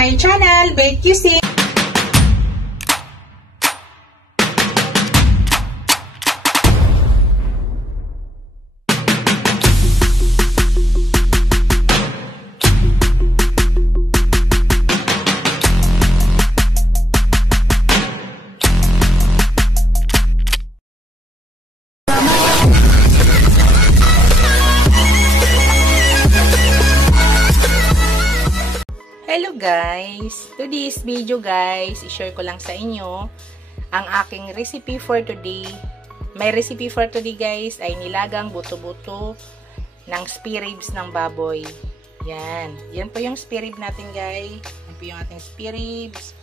my channel, Bake QC. Hello guys! To this video guys, i-share ko lang sa inyo ang aking recipe for today. My recipe for today guys ay nilagang buto-buto ng spare ribs ng baboy. Yan. Yan po yung spare rib natin guys. Yan po yung ating spare ribs.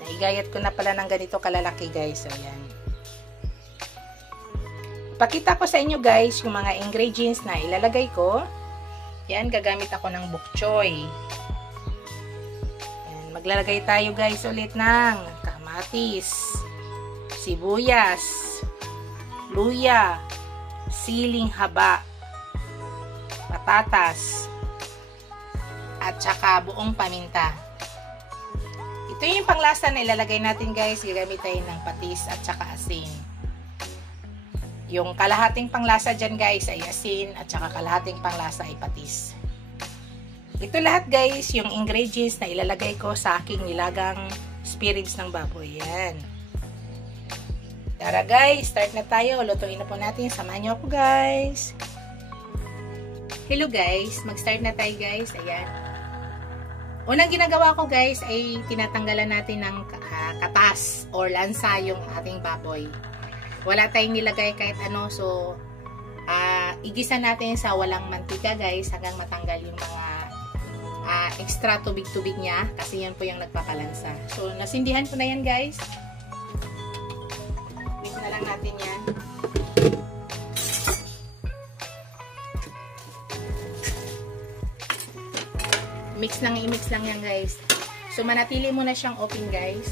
Naigayat ko na pala ng ganito kalalaki guys. So yan. Pakita ko sa inyo guys yung mga ingredients na ilalagay ko. Yan, gagamit ako ng bok choy. Yan, maglalagay tayo guys ulit ng kamatis, sibuyas, luya, siling haba, patatas, at saka buong paminta. Ito yung panglasa na ilalagay natin guys. Gagamit tayo ng patis at saka asin. Yung kalahating panglasa dyan guys ay asin at saka kalahating panglasa ay patis. Ito lahat guys yung ingredients na ilalagay ko sa aking nilagang spare ribs ng baboy. Yan. Tara guys, start na tayo. Lutuin na po natin. Samahan nyo ako guys. Hello guys, mag-start na tayo guys. Ayan. Unang ginagawa ko guys ay tinatanggalan natin ng katas or lansa yung ating baboy. Wala tayong nilagay kahit ano. So, igisa natin sa walang mantika guys hanggang matanggal yung mga extra tubig-tubig niya. Kasi yan po yung nagpapalansa. So, nasindihan ko na yan guys. Mix na lang natin yan. Mix lang yan guys. So, manatili mo na siyang open guys.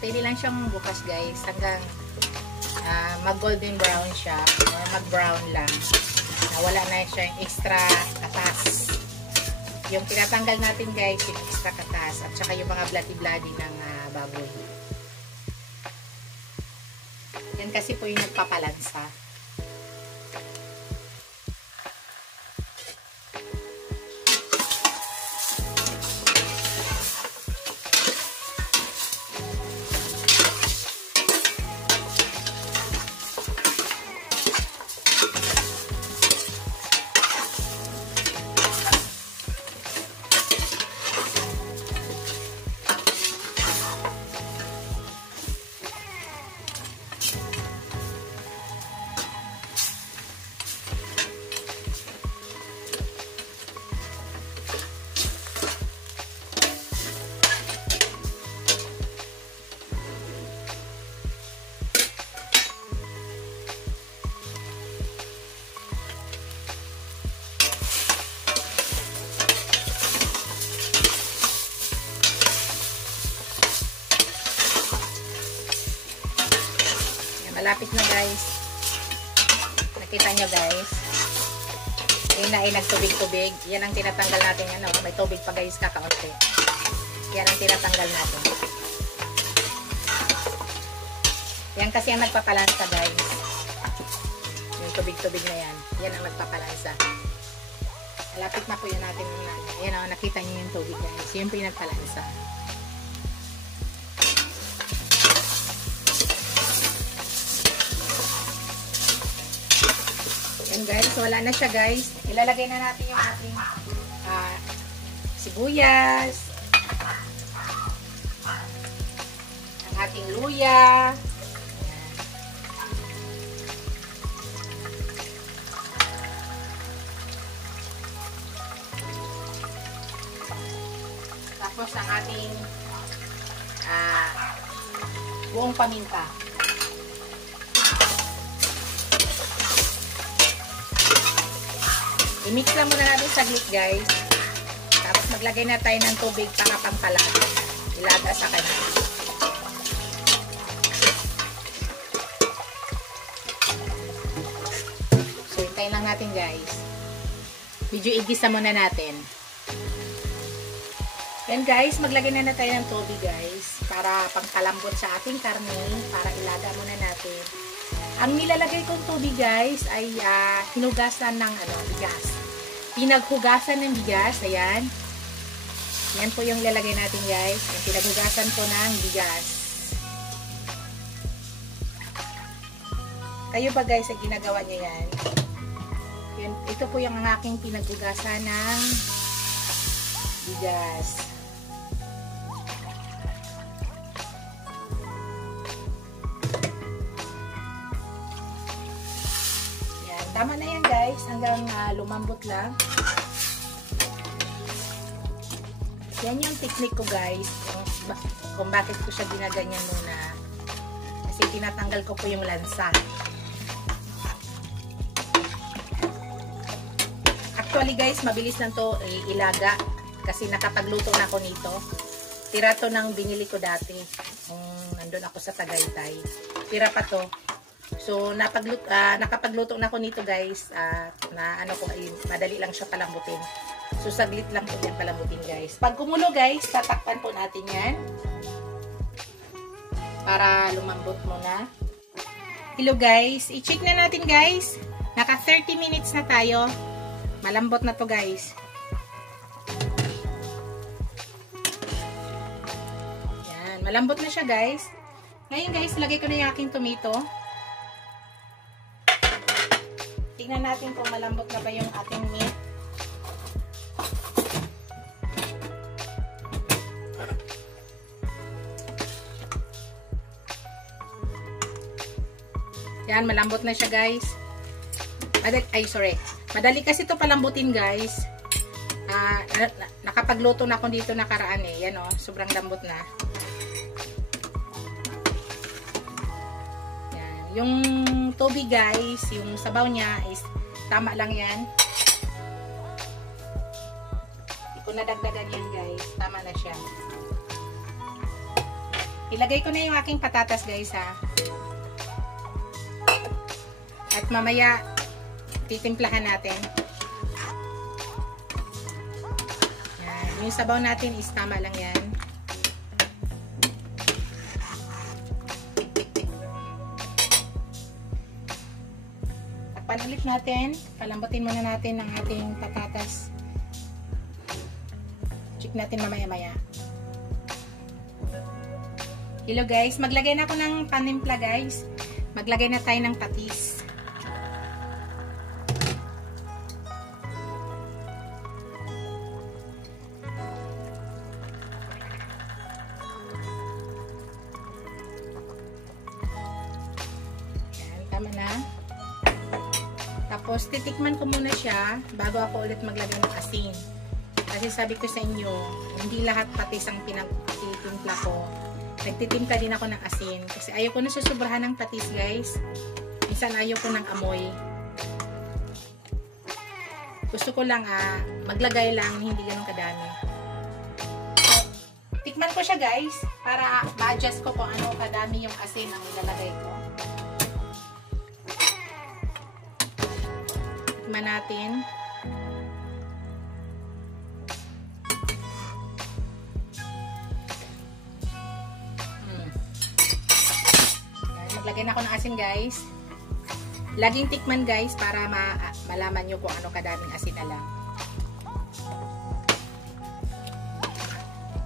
Pwede lang siyang bukas guys hanggang mag golden brown siya or mag brown lang na wala na siya yung extra katas. Yung tinatanggal natin guys yung extra katas at saka yung mga bloody ng baboy. Yan kasi po yung nagpapalansa. Malapit na guys. Nakita nyo guys. Yan na ay nagtubig-tubig. Yan ang tinatanggal natin. Ano, may tubig pa guys kakaunti. Yan ang tinatanggal natin. Yan kasi ang nagpapalansa guys. Yung tubig-tubig na yan. Yan ang nagpapalansa. Malapit na po yan natin. Yan o, nakita nyo yung tubig guys. Yan po yung nagpalansa. Yun guys, wala na siya guys. Ilalagay na natin yung ating sibuyas, ang ating luya, tapos ang ating buong paminta. I-mix lang muna natin saglit guys. Tapos maglagay na tayo ng tubig para pampalasa. Ilaga sa kanya. So hintayin lang natin guys. Medyo igisa muna natin. Yan guys, maglagay na tayo ng tubig guys. Para pangkalambot sa ating karne. Para ilaga muna natin. Ang nilalagay kong tubig guys ay hinugasan ng bigas. Pinaghugasan ng bigas, ayan. Yan po yung lalagay natin guys. Yung pinaghugasan po ng bigas. Kayo ba guys ay ginagawa niyo yan? Yan, ito po yung aking pinaghugasan ng bigas. Tama na yan guys, hanggang lumambot lang. Yan yung technique ko guys, kung bakit ko siya ginaganyan muna. Kasi tinatanggal ko po yung lansa. Actually guys, mabilis lang to ilaga. Kasi nakapagluto na ako nito. Tira to ng binili ko dati. Nandun ako sa Tagaytay. Tira pa to. So, nakapagluto na ako nito guys, madali lang siya palambutin. So, saglit lang po yan palambutin guys. Pag kumulo guys, tatakpan po natin yan. Para lumambot muna. Hello guys, i-check na natin guys. Naka 30 minutes na tayo. Malambot na to guys. Yan, malambot na siya guys. Ngayon guys, lagay ko na yung aking tomato. Tingnan natin kung malambot na ba yung ating meat. Yan, malambot na siya guys. Madali kasi ito palambutin guys. Nakapagluto na ako dito nakaraan eh. Yan o, sobrang lambot na. Yung tubig guys, yung sabaw niya is tama lang yan. Hindi ko nadagdagan yan guys. Tama na siya. Ilagay ko na yung aking patatas guys ha. At mamaya titimplahan natin. Yan. Yung sabaw natin is tama lang yan. Ulit natin, palambutin muna natin ang ating patatas. Check natin mamaya-maya. Hello guys, maglagay na ako ng panimpla guys. Maglagay na tayo ng patis. Yan, tama na. Tapos, titikman ko muna siya bago ako ulit maglagay ng asin. Kasi sabi ko sa inyo, hindi lahat patis ang pinagtitimpla ko. Nagtitimpla din ako ng asin. Kasi ayaw ko na susobrahan ng patis, guys. Minsan ayaw ko ng amoy. Gusto ko lang, maglagay lang, hindi ganun kadami. So, tikman ko siya, guys, para ma-adjust ko kung ano kadami yung asin ang ilalagay ko. Tikman natin. Maglagay na ako ng asin, guys. Laging tikman, guys, para malaman nyo kung ano kadaming asin na lang.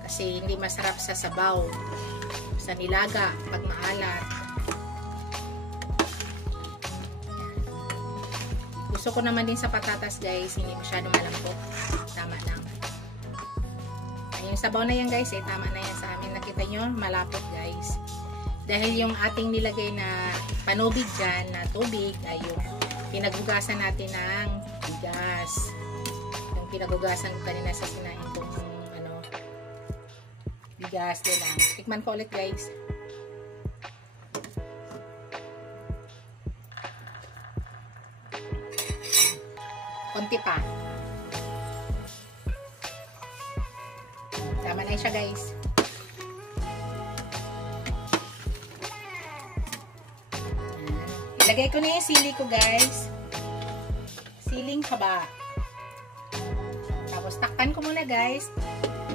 Kasi hindi masarap sa sabaw, sa nilaga, pag maalat. Gusto ko naman din sa patatas guys, hindi masyado malambot. Tama lang. Yung sabaw na yan guys, tama na yan sa amin. Nakita nyo, malapot guys. Dahil yung ating nilagay na panubig dyan, na tubig, ay yung pinagugasan natin ng bigas. Yung pinagugasan ko kanina sa sinahin kong bigas din lang. Tikman ko ulit guys. Konti pa. Tama na siya guys. Ilagay ko na yung sili ko guys. Siling haba. Tapos takpan ko muna guys.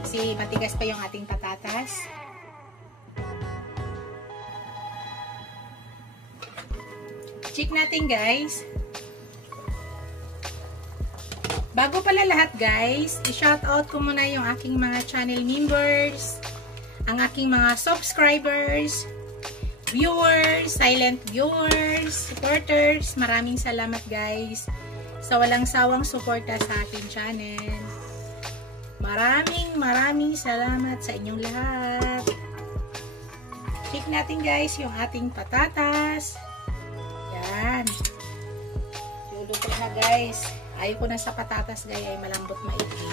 Kasi matigas pa yung ating patatas. Check natin guys. Bago pala lahat guys, i-shoutout ko muna yung aking mga channel members, ang aking mga subscribers, viewers, silent viewers, supporters. Maraming salamat guys sa walang sawang suporta sa aking channel. Maraming salamat sa inyong lahat. Check natin guys yung ating patatas. Yan. Luluto na guys. Ayaw ko na sa patatas guys ay malambot maigi.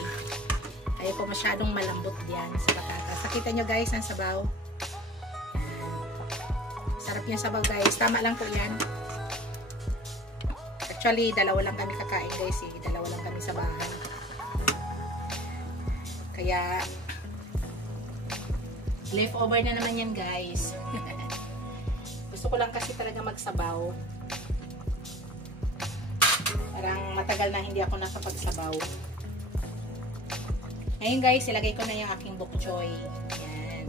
Ayaw ko masyadong malambot diyan sa patatas. Nakita nyo guys ang sabaw. Sarap yung sabaw guys. Tama lang po yan. Actually, dalawa lang kami kakain guys eh. Dalawa lang kami sa bahay. Kaya, leftover na naman yan guys. Gusto ko lang kasi talaga magsabaw. Parang matagal na hindi ako nakapagsabaw. Ngayon guys, ilagay ko na yung aking bok choy. Yan.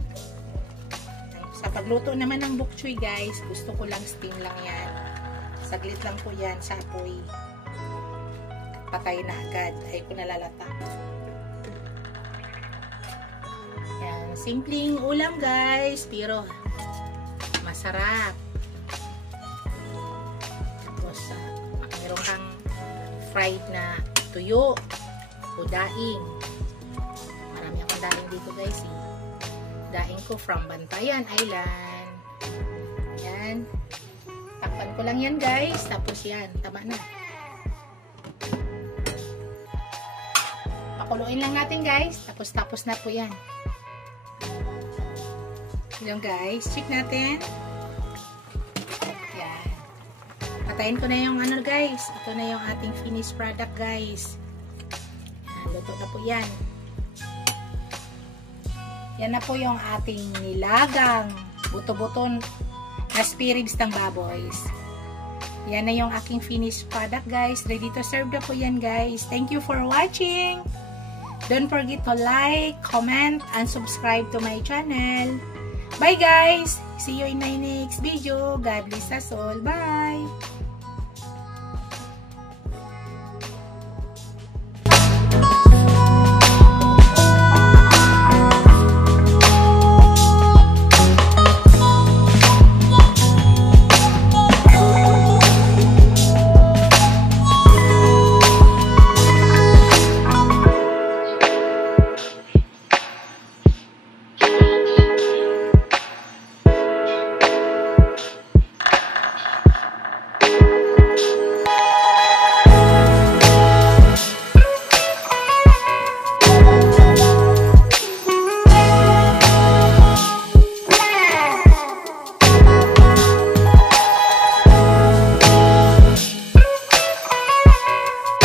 Sa pagluto naman ng bok choy guys, gusto ko lang steam lang yan. Saglit lang po yan sa apoy. Patay na agad. Ay ko nalalata. Yan. Simpleng ulam guys, pero masarap. Tapos, meron kang fried na tuyo o daing. Marami akong daing dito guys eh. Daing ko from Bantayan Island. Yan. Takpan ko lang yan guys. Tapos yan. Tama na. Pakuluin lang natin guys. Tapos na po yan. Yan guys. Check natin. Patayin ko na yung ano guys. Ito na yung ating finished product guys. Yan, luto na po yan. Yan na po yung ating nilagang buto-buto na spare ribs ng baboys. Yan na yung aking finished product guys. Ready to serve na po yan guys. Thank you for watching. Don't forget to like, comment, and subscribe to my channel. Bye guys! See you in my next video. God bless us all. Bye!